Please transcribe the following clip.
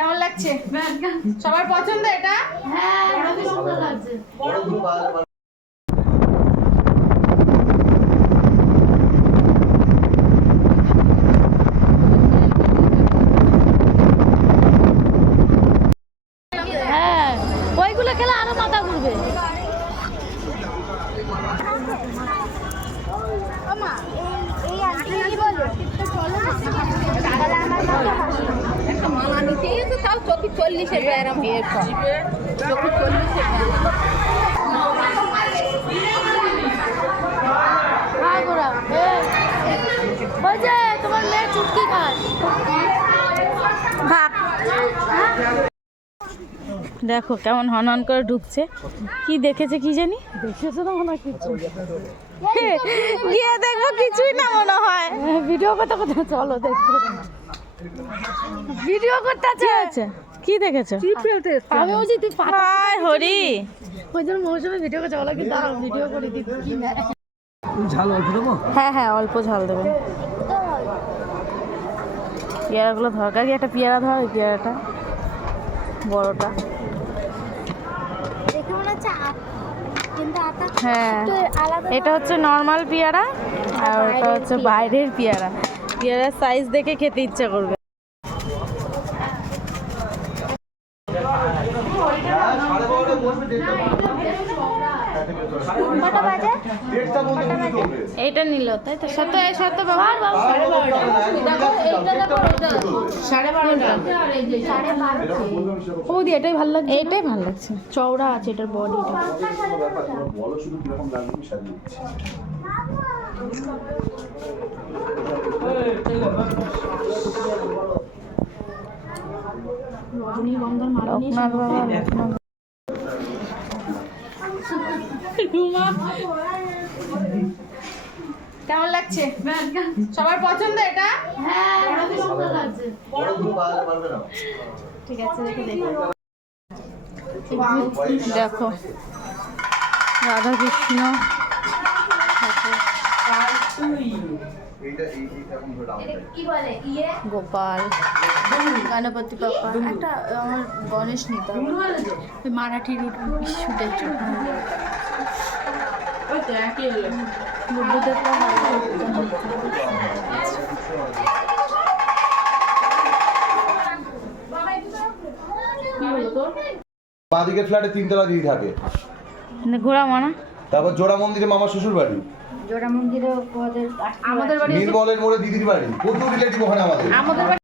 কেমন লাগছে? সবার পছন্দ এটা? হ্যাঁ সুন্দর লাগছে। হ্যাঁ ওইগুলো খেলে আরো মাথা ঘুরবে। একটা মালা নিতে এসে তাও 40-এর এরকম বিয়ের পর 40-এর হ্যাঁ গোরা ওই যে তোমার মেয়ে চুটকি খায় ভাত। দেখো কেমন হন হন করে ঢুকছে, কি দেখেছে কি জানি, দেখেছো তো মনে হয় কিছু গিয়ে দেখবো কিছুই না মনে হয়। ভিডিও করতে করতে চলো দেখতে ভিডিও করতে কি আছে? কি দেখেছো? আমি বলছি তুই হায় হরি, ওই জন্য মৌসুমে ভিডিও করতে বলো কি দাঁড়াও ভিডিও করে দিচ্ছি কি না। ঝাল অল্প দেবো? হ্যাঁ হ্যাঁ অল্প ঝাল দেবেন। পেয়ারাগুলো ধর, কাকি একটা পেয়ারা ধর, ওই পেয়ারাটা বড়টা। দেখে মনে হচ্ছে কিন্তু আটা হ্যাঁ আলাদা। এটা হচ্ছে নর্মাল পেয়ারা আর ওটা হচ্ছে বাইরের পেয়ারা। পেয়ারার সাইজ দেখে খেতে ইচ্ছা করবে। কটা বাজে? এইটা নিল তাই তো? সত্য এই সত্য বাবা 12:30। বৌদি এটাই ভালো লাগছে, এইটাই ভালো লাগছে। চওড়া আছে এটার বডিটা। বলো শুধু কিরকম লাগবে আমি সাজিয়ে দিচ্ছি। রজনীগন্ধার মালা নিয়ে লোকনাথ বাবা, লোকনাথ। কেমন লাগছে? সবার পছন্দ এটা? হ্যাঁ সুন্দর লাগছে। ঠিক আছে দেখে দেখো। দেখো রাধা কৃষ্ণ, কি বলে ইয়ে গোপাল, গণপতি বাপ্পা। একটা আমার গণেশ নিতে হবে ওই মারাঠি শুটের জন্য। বুদ্ধদেবটা ভালো বাঁদিকের ফ্ল্যাটে 3 তলা দিদি থাকে। ঘোরা মানা। তারপর জোড়া মন্দিরে মামার শ্বশুর বাড়ি, জোড়া মন্দিরে আমাদের আমাদের বাড়ি নীলমলের মোড়ে দিদির বাড়ি, প্রচুর রিলেটিভ ওখানে আমাদের। আমাদের বাড়ি